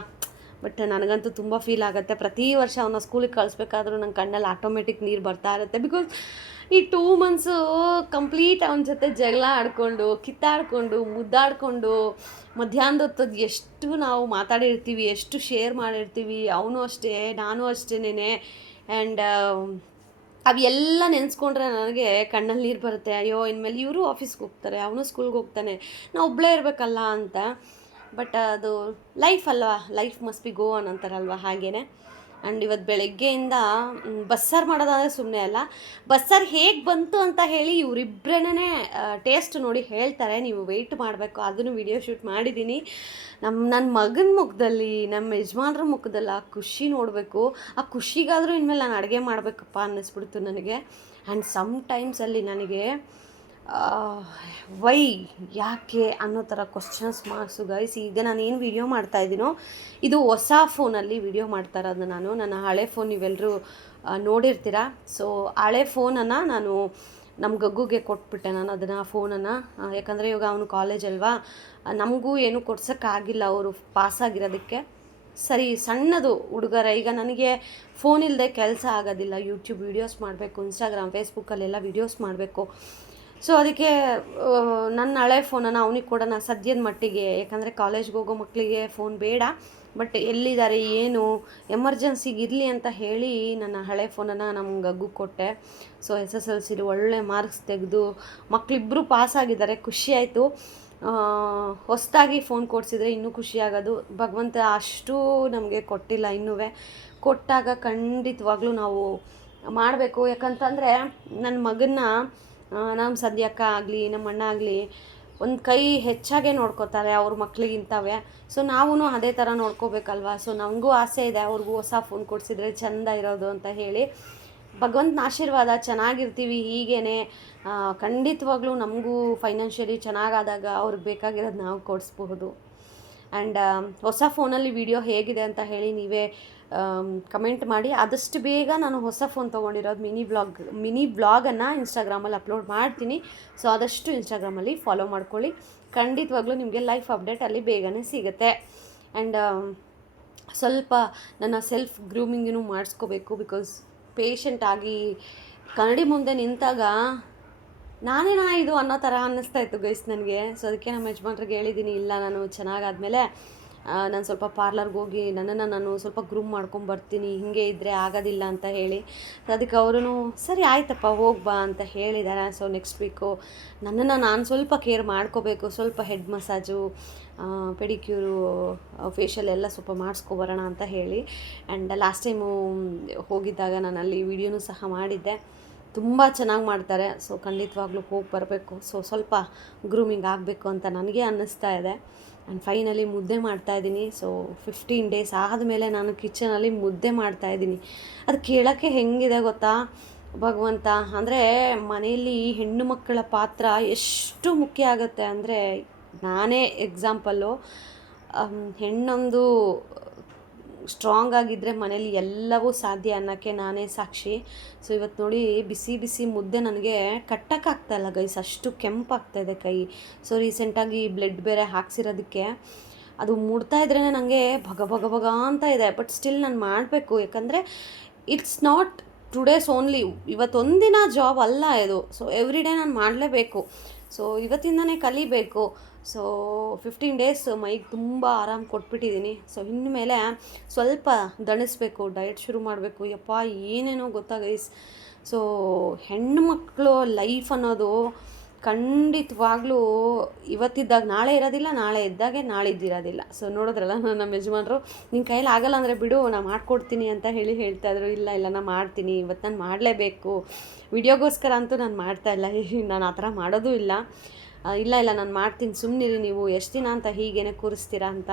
ಬಟ್ ನನಗಂತೂ ತುಂಬ ಫೀಲ್ ಆಗುತ್ತೆ. ಪ್ರತಿ ವರ್ಷ ಅವನ್ನ ಸ್ಕೂಲಿಗೆ ಕಳಿಸ್ಬೇಕಾದ್ರೂ ನನ್ನ ಕಣ್ಣಲ್ಲಿ ಆಟೋಮೆಟಿಕ್ ನೀರು ಬರ್ತಾ ಇರುತ್ತೆ. ಬಿಕಾಸ್ ಈ 2 ಮಂತ್ಸು ಕಂಪ್ಲೀಟ್ ಅವನ ಜೊತೆ ಜಗಳ ಆಡಿಕೊಂಡು, ಕಿತ್ತಾಡಿಕೊಂಡು, ಮುದ್ದಾಡಿಕೊಂಡು, ಮಧ್ಯಾಹ್ನದ ಹೊತ್ತದ್ದು ಎಷ್ಟು ನಾವು ಮಾತಾಡಿರ್ತೀವಿ, ಎಷ್ಟು ಶೇರ್ ಮಾಡಿರ್ತೀವಿ. ಅವನು ಅಷ್ಟೇ, ನಾನು ಅಷ್ಟೇನೆ. ಆ್ಯಂಡ್ ಅವೆಲ್ಲ ನೆನೆಸ್ಕೊಂಡ್ರೆ ನನಗೆ ಕಣ್ಣಲ್ಲಿ ನೀರು ಬರುತ್ತೆ. ಅಯ್ಯೋ, ಇನ್ಮೇಲೆ ಇವರು ಆಫೀಸ್ಗೆ ಹೋಗ್ತಾರೆ, ಅವನು ಸ್ಕೂಲ್ಗೆ ಹೋಗ್ತಾನೆ, ನಾವು ಒಬ್ಬಳೇ ಇರಬೇಕಲ್ಲ ಅಂತ. ಬಟ್ ಅದು ಲೈಫ್ ಅಲ್ವಾ, life must be go on ಅಂತಾರಲ್ವ, ಹಾಗೇ. ಆ್ಯಂಡ್ ಇವತ್ತು ಬೆಳಗ್ಗೆಯಿಂದ ಬಸ್ಸಾರು ಮಾಡೋದಾದರೆ ಸುಮ್ಮನೆ ಅಲ್ಲ, ಬಸ್ಸಾರು ಹೇಗೆ ಬಂತು ಅಂತ ಹೇಳಿ ಇವರಿಬ್ಬರೇನೇ ಟೇಸ್ಟ್ ನೋಡಿ ಹೇಳ್ತಾರೆ. ನೀವು ವೆಯ್ಟ್ ಮಾಡಬೇಕು. ಅದನ್ನು ವಿಡಿಯೋ ಶೂಟ್ ಮಾಡಿದ್ದೀನಿ. ನನ್ನ ಮಗನ ಮುಖದಲ್ಲಿ, ನಮ್ಮ ಯಜಮಾನ್ರ ಮುಖದಲ್ಲಿ ಆ ಖುಷಿ ನೋಡಬೇಕು. ಆ ಖುಷಿಗಾದರೂ ಇನ್ಮೇಲೆ ನಾನು ಅಡುಗೆ ಮಾಡಬೇಕಪ್ಪ ಅನ್ನಿಸ್ಬಿಡ್ತು ನನಗೆ. ಆ್ಯಂಡ್ ಸಮ್ಟೈಮ್ಸಲ್ಲಿ ನನಗೆ ವೈ, ಯಾಕೆ ಅನ್ನೋ ಥರ ಕ್ವಶನ್ಸ್ ಮಾರ್ಕ್ಸು ಗೈಸ್. ಈಗ ನಾನು ಏನು ವಿಡಿಯೋ ಮಾಡ್ತಾಯಿದ್ದೀನೋ ಇದು ಹೊಸ ಫೋನಲ್ಲಿ ವಿಡಿಯೋ ಮಾಡ್ತಾ ಇರೋದು ನಾನು. ನನ್ನ ಹಳೆ ಫೋನ್ ನೀವೆಲ್ಲರೂ ನೋಡಿರ್ತೀರ. ಸೊ ಹಳೆ ಫೋನನ್ನು ನಾನು ನಮ್ಮ ಗಗ್ಗುಗೆ ಕೊಟ್ಬಿಟ್ಟೆ ನಾನು ಅದನ್ನು, ಆ ಫೋನನ್ನು. ಯಾಕಂದರೆ ಇವಾಗ ಅವನು ಕಾಲೇಜ್ ಅಲ್ವಾ, ನಮಗೂ ಏನೂ ಕೊಡ್ಸೋಕ್ಕಾಗಿಲ್ಲ ಅವರು ಪಾಸಾಗಿರೋದಕ್ಕೆ. ಸರಿ, ಸಣ್ಣದು ಹುಡುಗರ. ಈಗ ನನಗೆ ಫೋನ್ ಇಲ್ಲದೆ ಕೆಲಸ ಆಗೋದಿಲ್ಲ. ಯೂಟ್ಯೂಬ್ ವೀಡಿಯೋಸ್ ಮಾಡಬೇಕು, ಇನ್ಸ್ಟಾಗ್ರಾಮ್ ಫೇಸ್ಬುಕ್ಕಲ್ಲೆಲ್ಲ ವೀಡಿಯೋಸ್ ಮಾಡಬೇಕು. ಸೊ ಅದಕ್ಕೆ ನನ್ನ ಹಳೆ ಫೋನನ್ನು ಅವನಿಗೆ ಕೊಡೋಣ ಸದ್ಯದ ಮಟ್ಟಿಗೆ. ಯಾಕಂದರೆ ಕಾಲೇಜ್ಗೆ ಹೋಗೋ ಮಕ್ಕಳಿಗೆ ಫೋನ್ ಬೇಡ, ಬಟ್ ಎಲ್ಲಿದ್ದಾರೆ ಏನು ಎಮರ್ಜೆನ್ಸಿಗೆ ಇರಲಿ ಅಂತ ಹೇಳಿ ನನ್ನ ಹಳೆ ಫೋನನ್ನು ನಮ್ಮ ಗಗ್ಗು ಕೊಟ್ಟೆ. ಸೊ SSLC ಒಳ್ಳೆ ಮಾರ್ಕ್ಸ್ ತೆಗೆದು ಮಕ್ಕಳಿಬ್ಬರು ಪಾಸಾಗಿದ್ದಾರೆ, ಖುಷಿಯಾಯಿತು. ಹೊಸದಾಗಿ ಫೋನ್ ಕೊಡಿಸಿದ್ರೆ ಇನ್ನೂ ಖುಷಿಯಾಗೋದು. ಭಗವಂತ ಅಷ್ಟು ನಮಗೆ ಕೊಟ್ಟಿಲ್ಲ ಇನ್ನೂ. ಕೊಟ್ಟಾಗ ಖಂಡಿತವಾಗ್ಲೂ ನಾವು ಮಾಡಬೇಕು. ಯಾಕಂತಂದರೆ ನನ್ನ ಮಗನ್ನ ನಮ್ಮ ಸದ್ಯಕ್ಕ ಆಗಲಿ, ನಮ್ಮ ಅಣ್ಣ ಆಗಲಿ ಒಂದು ಕೈ ಹೆಚ್ಚಾಗೆ ನೋಡ್ಕೋತಾರೆ ಅವ್ರ ಮಕ್ಕಳಿಗಿಂತವೇ. ಸೊ ನಾವೂ ಅದೇ ಥರ ನೋಡ್ಕೋಬೇಕಲ್ವ. ಸೊ ನನಗೂ ಆಸೆ ಇದೆ ಅವ್ರಿಗೂ ಹೊಸ ಫೋನ್ ಕೊಡಿಸಿದ್ರೆ ಚೆಂದ ಇರೋದು ಅಂತ ಹೇಳಿ. ಭಗವಂತನ ಆಶೀರ್ವಾದ, ಚೆನ್ನಾಗಿರ್ತೀವಿ ಹೀಗೇ. ಖಂಡಿತವಾಗ್ಲೂ ನಮಗೂ ಫೈನಾನ್ಷಿಯಲಿ ಚೆನ್ನಾಗಾದಾಗ ಅವ್ರಿಗೆ ಬೇಕಾಗಿರೋದು ನಾವು ಕೊಡಿಸ್ಬಹುದು. ಆ್ಯಂಡ್ ಹೊಸ ಫೋನಲ್ಲಿ ವಿಡಿಯೋ ಹೇಗಿದೆ ಅಂತ ಹೇಳಿ ನೀವೇ ಕಮೆಂಟ್ ಮಾಡಿ. ಆದಷ್ಟು ಬೇಗ ನಾನು ಹೊಸ ಫೋನ್ ತೊಗೊಂಡಿರೋದು ಮಿನಿ ವ್ಲಾಗನ್ನು ಇನ್ಸ್ಟಾಗ್ರಾಮಲ್ಲಿ ಅಪ್ಲೋಡ್ ಮಾಡ್ತೀನಿ. ಸೊ ಆದಷ್ಟು ಇನ್ಸ್ಟಾಗ್ರಾಮಲ್ಲಿ ಫಾಲೋ ಮಾಡ್ಕೊಳ್ಳಿ. ಖಂಡಿತವಾಗ್ಲೂ ನಿಮಗೆ ಲೈಫ್ ಅಪ್ಡೇಟ್ ಅಲ್ಲಿ ಬೇಗನೆ ಸಿಗುತ್ತೆ. ಆ್ಯಂಡ್ ಸ್ವಲ್ಪ ನನ್ನ ಸೆಲ್ಫ್ ಗ್ರೂಮಿಂಗನ್ನು ಮಾಡಿಸ್ಕೋಬೇಕು. ಬಿಕಾಸ್ ಪೇಷಂಟ್ ಆಗಿ ಕನ್ನಡಿ ಮುಂದೆ ನಿಂತಾಗ ನಾನೇನಾ ಇದು ಅನ್ನೋ ಥರ ಅನ್ನಿಸ್ತಾ ಇತ್ತು ಗೈಸ್ ನನಗೆ. ಸೊ ಅದಕ್ಕೆ ನಮ್ಮ ಯಜಮಾನ್ರಿಗೆ ಹೇಳಿದ್ದೀನಿ, ಇಲ್ಲ ನಾನು ಚೆನ್ನಾಗಾದ್ಮೇಲೆ ನಾನು ಸ್ವಲ್ಪ ಪಾರ್ಲರ್ಗೆ ಹೋಗಿ ನನ್ನನ್ನು ನಾನು ಸ್ವಲ್ಪ ಗ್ರೂಮ್ ಮಾಡ್ಕೊಂಬರ್ತೀನಿ, ಹೀಗೆ ಇದ್ದರೆ ಆಗೋದಿಲ್ಲ ಅಂತ ಹೇಳಿ. ಅದಕ್ಕೆ ಅವರು ಸರಿ ಆಯ್ತಪ್ಪ ಹೋಗ್ಬಾ ಅಂತ ಹೇಳಿದ್ದಾರೆ. ಸೊ ನೆಕ್ಸ್ಟ್ ವೀಕು ನನ್ನನ್ನು ನಾನು ಸ್ವಲ್ಪ ಕೇರ್ ಮಾಡ್ಕೋಬೇಕು. ಸ್ವಲ್ಪ ಹೆಡ್ ಮಸಾಜು, ಪೆಡಿಕ್ಯೂರು, ಫೇಶಿಯಲ್ ಎಲ್ಲ ಸ್ವಲ್ಪ ಮಾಡಿಸ್ಕೊಬರೋಣ ಅಂತ ಹೇಳಿ. ಆ್ಯಂಡ್ ಲಾಸ್ಟ್ ಟೈಮು ಹೋಗಿದ್ದಾಗ ನಾನು ಅಲ್ಲಿ ವಿಡಿಯೋನೂ ಸಹ ಮಾಡಿದ್ದೆ. ತುಂಬ ಚೆನ್ನಾಗಿ ಮಾಡ್ತಾರೆ. ಸೊ ಖಂಡಿತವಾಗ್ಲೂ ಹೋಗಿ ಬರಬೇಕು. ಸೊ ಸ್ವಲ್ಪ ಗ್ರೂಮಿಂಗ್ ಆಗಬೇಕು ಅಂತ ನನಗೆ ಅನ್ನಿಸ್ತಾ ಇದೆ. ಆ್ಯಂಡ್ ಫೈನಲಿ ಮುದ್ದೆ ಮಾಡ್ತಾಯಿದ್ದೀನಿ. ಸೊ 15 ಡೇಸ್ ಆದಮೇಲೆ ನಾನು ಕಿಚನಲ್ಲಿ ಮುದ್ದೆ ಮಾಡ್ತಾಯಿದ್ದೀನಿ. ಅದು ಕೇಳೋಕ್ಕೆ ಹೆಂಗಿದೆ ಗೊತ್ತಾ ಭಗವಂತ. ಅಂದರೆ ಮನೆಯಲ್ಲಿ ಹೆಣ್ಣು ಮಕ್ಕಳ ಪಾತ್ರ ಎಷ್ಟು ಮುಖ್ಯ ಆಗುತ್ತೆ ಅಂದರೆ, ನಾನೇ ಎಕ್ಸಾಂಪಲ್ಲು. ಹೆಣ್ಣೊಂದು ಸ್ಟ್ರಾಂಗ್ ಆಗಿದ್ದರೆ ಮನೇಲಿ ಎಲ್ಲವೂ ಸಾಧ್ಯ ಅನ್ನೋಕ್ಕೆ ನಾನೇ ಸಾಕ್ಷಿ. ಸೊ ಇವತ್ತು ನೋಡಿ ಬಿಸಿ ಬಿಸಿ ಮುದ್ದೆ ನನಗೆ ಕಟ್ಟೋಕ್ಕಾಗ್ತಾಯಿಲ್ಲ ಗೈಸ್, ಅಷ್ಟು ಕೆಂಪಾಗ್ತಾಯಿದೆ ಕೈ. ಸೊ ರೀಸೆಂಟಾಗಿ ಬ್ಲಡ್ ಬೇರೆ ಹಾಕ್ಸಿರೋದಕ್ಕೆ ಅದು ಮುಡ್ತಾಯಿದ್ರೇ ನನಗೆ ಭಗ ಅಂತ ಇದೆ. ಬಟ್ ಸ್ಟಿಲ್ ನಾನು ಮಾಡಬೇಕು. ಯಾಕಂದರೆ ಇಟ್ಸ್ ನಾಟ್ ಟುಡೇಸ್ ಓನ್ಲಿ, ಇವತ್ತೊಂದಿನ ಜಾಬ್ ಅಲ್ಲ ಇದು. ಸೊ ಎವ್ರಿ ಡೇ ನಾನು ಮಾಡಲೇಬೇಕು. ಸೊ ಇವತ್ತಿಂದನೇ ಕಲಿಬೇಕು. ಸೊ 15 ಡೇಸ್ ಮೈಗೆ ತುಂಬ ಆರಾಮ್ ಕೊಟ್ಬಿಟ್ಟಿದ್ದೀನಿ. ಸೊ ಇನ್ಮೇಲೆ ಸ್ವಲ್ಪ ದಣಿಸ್ಬೇಕು, ಡಯಟ್ ಶುರು ಮಾಡಬೇಕು. ಯಪ್ಪ ಏನೇನೋ ಗೊತ್ತಾ ಗೈಸ್. ಸೊ ಹೆಣ್ಣುಮಕ್ಕಳು ಲೈಫ್ ಅನ್ನೋದು ಖಂಡಿತವಾಗ್ಲೂ ಇವತ್ತಿದ್ದಾಗ ನಾಳೆ ಇರೋದಿಲ್ಲ, ನಾಳೆ ಇದ್ದಾಗೆ ನಾಳಿದ್ದಿರೋದಿಲ್ಲ. ಸೊ ನೋಡಿದ್ರಲ್ಲ ನಮ್ಮ ಯಜಮಾನರು, ನಿನ್ನ ಕೈಯಲ್ಲಿ ಆಗಲ್ಲ ಅಂದರೆ ಬಿಡು ನಾನು ಮಾಡ್ಕೊಡ್ತೀನಿ ಅಂತ ಹೇಳ್ತಾಯಿದ್ರು. ಇಲ್ಲ ನಾನು ಮಾಡ್ತೀನಿ, ಇವತ್ತು ನಾನು ಮಾಡಲೇಬೇಕು. ವಿಡಿಯೋಗೋಸ್ಕರ ಅಂತೂ ನಾನು ಮಾಡ್ತಾಯಿಲ್ಲ, ನಾನು ಆ ಥರ ಮಾಡೋದು ಇಲ್ಲ. ನಾನು ಮಾಡ್ತೀನಿ, ಸುಮ್ಮನಿರಿ ನೀವು, ಎಷ್ಟು ದಿನ ಅಂತ ಹೀಗೇನೆ ಕೂರಿಸ್ತೀರಾ ಅಂತ.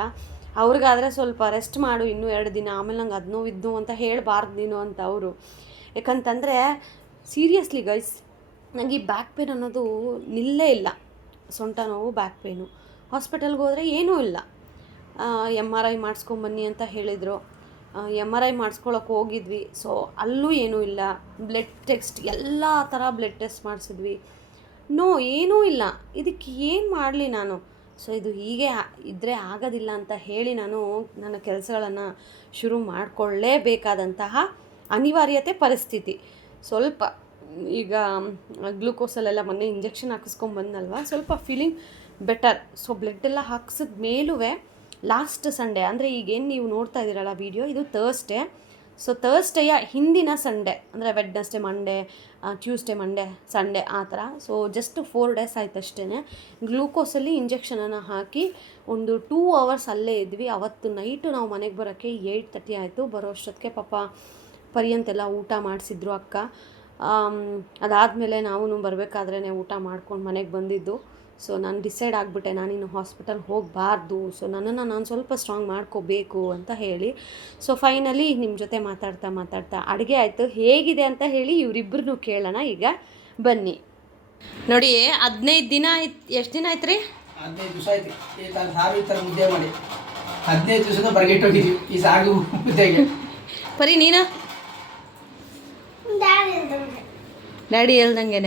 ಅವ್ರಿಗಾದರೆ ಸ್ವಲ್ಪ ರೆಸ್ಟ್ ಮಾಡು ಇನ್ನೂ 2 ದಿನ, ಆಮೇಲೆ ನಂಗೆ ಅದು ನೋವಿದ್ದು ಅಂತ ಹೇಳಬಾರ್ದು ನೀನು ಅಂತ ಅವರು. ಯಾಕಂತಂದರೆ ಸೀರಿಯಸ್ಲಿ ಗೈಸ್, ನನಗೆ ಈ ಬ್ಯಾಕ್ ಪೇನ್ ಅನ್ನೋದು ನಿಲ್ಲೇ ಇಲ್ಲ. ಸೊಂಟ ನೋವು, ಬ್ಯಾಕ್ ಪೇನು. ಹಾಸ್ಪಿಟಲ್ಗೆ ಹೋದರೆ ಏನೂ ಇಲ್ಲ. MRI ಮಾಡಿಸ್ಕೊಂಬನ್ನಿ ಅಂತ ಹೇಳಿದರು. MRI ಮಾಡಿಸ್ಕೊಳ್ಳೋಕೆ ಹೋಗಿದ್ವಿ. ಸೊ ಅಲ್ಲೂ ಏನೂ ಇಲ್ಲ. ಬ್ಲಡ್ ಟೆಸ್ಟ್ ಎಲ್ಲ ಥರ ಬ್ಲಡ್ ಟೆಸ್ಟ್ ಮಾಡಿಸಿದ್ವಿ. ನೋ ಏನೂ ಇಲ್ಲ, ಇದಕ್ಕೆ ಏನು ಮಾಡಲಿ ನಾನು. ಸೊ ಇದು ಹೀಗೆ ಇದ್ದರೆ ಆಗೋದಿಲ್ಲ ಅಂತ ಹೇಳಿ ನಾನು ನನ್ನ ಕೆಲಸಗಳನ್ನು ಶುರು ಮಾಡಿಕೊಳ್ಳೇಬೇಕಾದಂತಹ ಅನಿವಾರ್ಯತೆ ಪರಿಸ್ಥಿತಿ. ಸ್ವಲ್ಪ ಈಗ ಗ್ಲೂಕೋಸಲ್ಲೆಲ್ಲ ಮೊನ್ನೆ ಇಂಜೆಕ್ಷನ್ ಹಾಕಿಸ್ಕೊಂಬಂದಲ್ವ, ಸ್ವಲ್ಪ ಫೀಲಿಂಗ್ ಬೆಟರ್. ಸೊ ಬ್ಲಡ್ಡೆಲ್ಲ ಹಾಕ್ಸಿದ ಮೇಲೂ ಲಾಸ್ಟ್ ಸಂಡೇ, ಅಂದರೆ ಈಗೇನು ನೀವು ನೋಡ್ತಾ ಇದ್ದೀರಲ್ಲ ವೀಡಿಯೋ, ಇದು ಥರ್ಸ್ಡೇ. ಸೊ ಥರ್ಸ್ಡೇಯ ಹಿಂದಿನ ಸಂಡೇ, ಅಂದರೆ Wednesday, Monday, Tuesday, Monday, Sunday ಆ ಥರ. ಸೊ ಜಸ್ಟ್ 4 days ಆಯ್ತು ಅಷ್ಟೇ. ಗ್ಲೂಕೋಸಲ್ಲಿ ಇಂಜೆಕ್ಷನನ್ನು ಹಾಕಿ ಒಂದು 2 hours ಅಲ್ಲೇ ಇದ್ವಿ. ಅವತ್ತು ನೈಟು ನಾವು ಮನೆಗೆ ಬರೋಕ್ಕೆ 8:30 ಆಯಿತು. ಬರೋ ಅಷ್ಟೊತ್ತಿಗೆ ಪಾಪ ಪರ್ಯಂತೆಲ್ಲ ಊಟ ಮಾಡಿಸಿದ್ರು ಅಕ್ಕ. ಅದಾದಮೇಲೆ ನಾವು ಬರಬೇಕಾದ್ರೇ ಊಟ ಮಾಡ್ಕೊಂಡು ಮನೆಗೆ ಬಂದಿದ್ದು. ಸೊ ನಾನು ಡಿಸೈಡ್ ಆಗಿಬಿಟ್ಟೆ, ನಾನಿನ್ನು ಹಾಸ್ಪಿಟಲ್ ಹೋಗಬಾರ್ದು. ಸೊ ನನ್ನನ್ನು ನಾನು ಸ್ವಲ್ಪ ಸ್ಟ್ರಾಂಗ್ ಮಾಡ್ಕೋಬೇಕು ಅಂತ ಹೇಳಿ. ಸೊ ಫೈನಲಿ ನಿಮ್ಮ ಜೊತೆ ಮಾತಾಡ್ತಾ ಅಡುಗೆ ಆಯಿತು. ಹೇಗಿದೆ ಅಂತ ಹೇಳಿ ಇವರಿಬ್ಬರನ್ನೂ ಕೇಳೋಣ. ಈಗ ಬನ್ನಿ ನೋಡಿ. 15 ದಿನ ಆಯ್ತು. ಎಷ್ಟು ದಿನ ಆಯ್ತು ರೀ? 15 ದಿವಸ ಆಯ್ತು. ಈ ಸಾರು ಈ ಥರ ಮುದ್ದೆ ಮಾಡಿ 15 ದಿವಸದ ಬರ್ಗೆಟ್ ಹೋಗಿದ್ವಿ ಈ ಸಾಗು ಮುದ್ದೆಗೆ. ಪರಿ ನೀನು? ಡ್ಯಾಡಿ ಹೇಳ್ದಂಗೆ.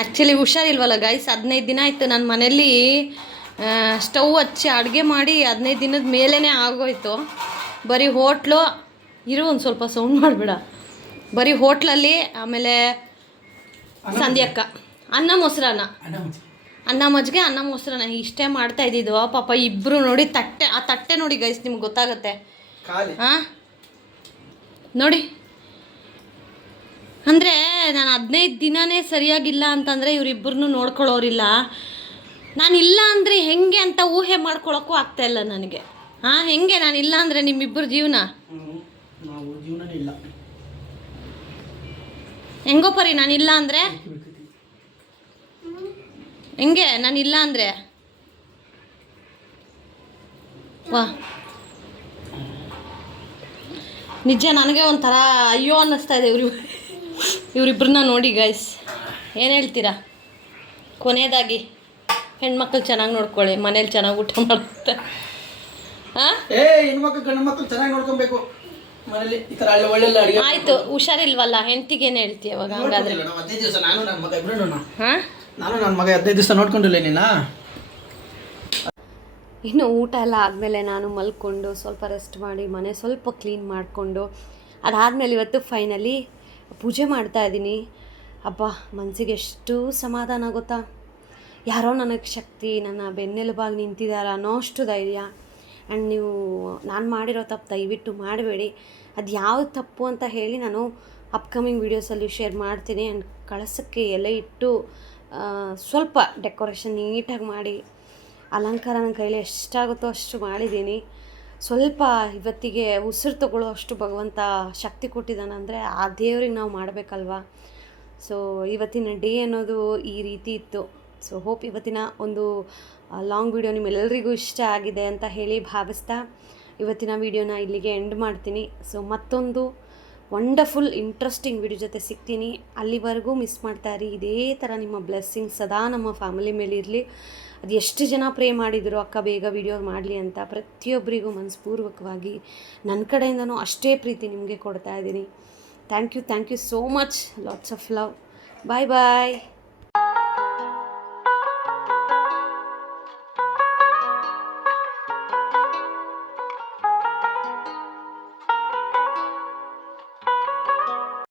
Actually ಹುಷಾರಿಲ್ವಲ್ಲ guys. 15 ದಿನ ಆಯಿತು ನನ್ನ ಮನೇಲಿ ಸ್ಟವ್ ಹಚ್ಚಿ ಅಡುಗೆ ಮಾಡಿ 15 ದಿನದ ಮೇಲೇ ಆಗೋಯ್ತು. ಬರೀ ಹೋಟ್ಲು ಒಂದು ಸ್ವಲ್ಪ ಸೌಂಡ್ ಮಾಡಿಬಿಡ. ಬರೀ ಹೋಟ್ಲಲ್ಲಿ, ಆಮೇಲೆ ಸಂಧ್ಯಕ್ಕ ಅನ್ನ ಮೊಸರನ್ನ, ಅನ್ನ ಮಜ್ಜಿಗೆ, ಅನ್ನ ಮೊಸರನ್ನ ಇಷ್ಟೇ ಮಾಡ್ತಾ ಇದ್ದಿದ್ದು. ಪಾಪ ಇಬ್ಬರು ನೋಡಿ ಆ ತಟ್ಟೆ ನೋಡಿ ಗೈಸ್, ನಿಮ್ಗೆ ಗೊತ್ತಾಗುತ್ತೆ. ಹಾಂ ನೋಡಿ, ಅಂದರೆ ನಾನು 15 ದಿನವೇ ಸರಿಯಾಗಿಲ್ಲ ಅಂತಂದರೆ ಇವರಿಬ್ಬರನ್ನೂ ನೋಡ್ಕೊಳ್ಳೋರಿಲ್ಲ. ನಾನಿಲ್ಲ ಅಂದರೆ ಹೆಂಗೆ ಅಂತ ಊಹೆ ಮಾಡ್ಕೊಳ್ಳೋಕ್ಕೂ ಆಗ್ತಾಯಿಲ್ಲ ನನಗೆ. ಹಾಂ, ಹೆಂಗೆ ನಾನಿಲ್ಲ ಅಂದರೆ ನಿಮ್ಮಿಬ್ಬರು ಜೀವನ ಇಲ್ಲ ಹೆಂಗೋ ಪರಿ? ನಾನಿಲ್ಲ ಅಂದರೆ ಹೆಂಗೆ? ನಾನಿಲ್ಲ ಅಂದರೆ ವಾ, ನಿಜ ನನಗೆ ಒಂಥರ ಅಯ್ಯೋ ಅನ್ನಿಸ್ತಾ ಇದೆ ಇವರಿಬ್ಬರನ್ನ ನೋಡಿ ಗೈಸ್. ಏನು ಹೇಳ್ತೀರಾ? ಕೊನೆಯದಾಗಿ ಹೆಣ್ಮಕ್ಳು ಚೆನ್ನಾಗಿ ನೋಡ್ಕೊಳ್ಳಿ, ಮನೇಲಿ ಚೆನ್ನಾಗಿ ಊಟ ಮಾಡುತ್ತೆ. ಹಾಂ, ಹೆಣ್ಮಕ್ಳು ಗಂಡು ಮಕ್ಳು ಚೆನ್ನಾಗಿ ನೋಡ್ಕೊಬೇಕು ಮನೇಲಿ. ಈ ಥರ ಒಳ್ಳೆಲ್ಲ ಅಡುಗೆ ಆಯಿತು. ಹುಷಾರಿಲ್ವಲ್ಲ, ಹೆಂಡ್ತಿಗೆ ಏನು ಹೇಳ್ತೀಯ ಅವಾಗ? ಹಂಗಾದ್ರೆ 15 ದಿವಸ ನಾನು ನನ್ನ ಮಗ ಇಬ್ಬರು. ಹಾಂ, ನಾನು ನನ್ನ ಮಗ 15 ದಿವಸ ನೋಡ್ಕೊಂಡಿಲ್ಲ ನೀನು. ಇನ್ನು ಊಟ ಎಲ್ಲ ಆದಮೇಲೆ ನಾನು ಮಲ್ಕೊಂಡು ಸ್ವಲ್ಪ ರೆಸ್ಟ್ ಮಾಡಿ ಮನೆ ಸ್ವಲ್ಪ ಕ್ಲೀನ್ ಮಾಡಿಕೊಂಡು ಅದಾದಮೇಲೆ ಇವತ್ತು ಫೈನಲಿ ಪೂಜೆ ಮಾಡ್ತಾಯಿದ್ದೀನಿ. ಅಬ್ಬಾ, ಮನಸ್ಸಿಗೆ ಎಷ್ಟು ಸಮಾಧಾನ ಗೊತ್ತಾ. ಯಾರೋ ನನಗೆ ಶಕ್ತಿ, ನನ್ನ ಬೆನ್ನೆಲುಬಾಗಿ ನಿಂತಿದ್ದಾರೆ ಅನ್ನೋ ಅಷ್ಟು ಧೈರ್ಯ. ಆ್ಯಂಡ್ ನೀವು ನಾನು ಮಾಡಿರೋ ತಪ್ಪು ದಯವಿಟ್ಟು ಮಾಡಬೇಡಿ. ಅದು ಯಾವ ತಪ್ಪು ಅಂತ ಹೇಳಿ ನಾನು ಅಪ್ಕಮಿಂಗ್ ವೀಡಿಯೋಸಲ್ಲಿ ಶೇರ್ ಮಾಡ್ತೀನಿ. ಆ್ಯಂಡ್ ಕಳಸಕ್ಕೆ ಎಲೆ ಇಟ್ಟು ಸ್ವಲ್ಪ ಡೆಕೋರೇಷನ್ ನೀಟಾಗಿ ಮಾಡಿ ಅಲಂಕಾರ ನನ್ನ ಕೈಲಿ ಎಷ್ಟಾಗುತ್ತೋ ಅಷ್ಟು ಮಾಡಿದ್ದೀನಿ. ಸ್ವಲ್ಪ ಇವತ್ತಿಗೆ ಉಸಿರು ತಗೊಳ್ಳೋ ಅಷ್ಟು ಭಗವಂತ ಶಕ್ತಿ ಕೊಟ್ಟಿದ್ದಾನಂದರೆ ಆ ದೇವ್ರಿಗೆ ನಾವು ಮಾಡಬೇಕಲ್ವ. ಸೊ ಇವತ್ತಿನ ಡೇ ಅನ್ನೋದು ಈ ರೀತಿ ಇತ್ತು. ಸೊ ಹೋಪ್ ಇವತ್ತಿನ ಒಂದು ಲಾಂಗ್ ವಿಡಿಯೋ ನಿಮ್ಮೆಲ್ಲರಿಗೂ ಇಷ್ಟ ಆಗಿದೆ ಅಂತ ಹೇಳಿ ಭಾವಿಸ್ತಾ ಇವತ್ತಿನ ವಿಡಿಯೋನ ಇಲ್ಲಿಗೆ ಎಂಡ್ ಮಾಡ್ತೀನಿ. ಸೊ ಮತ್ತೊಂದು ವಂಡರ್ಫುಲ್ ಇಂಟ್ರೆಸ್ಟಿಂಗ್ ವಿಡಿಯೋ ಜೊತೆ ಸಿಗ್ತೀನಿ. ಅಲ್ಲಿವರೆಗೂ ಮಿಸ್ ಮಾಡ್ತಾಯಿರಿ. ಇದೇ ಥರ ನಿಮ್ಮ ಬ್ಲೆಸ್ಸಿಂಗ್ ಸದಾ ನಮ್ಮ ಫ್ಯಾಮಿಲಿ ಮೇಲೆ ಇರಲಿ. ಅದು ಎಷ್ಟು ಜನ ಪ್ರೇ ಮಾಡಿದ್ರು ಅಕ್ಕ ಬೇಗ ವಿಡಿಯೋ ಮಾಡಲಿ ಅಂತ, ಪ್ರತಿಯೊಬ್ಬರಿಗೂ ಮನಸ್ಪೂರ್ವಕವಾಗಿ ನನ್ನ ಕಡೆಯಿಂದನೂ ಅಷ್ಟೇ ಪ್ರೀತಿ ನಿಮಗೆ ಕೊಡ್ತಾ ಇದ್ದೀನಿ. Thank you so much. Lots of love. Bye bye.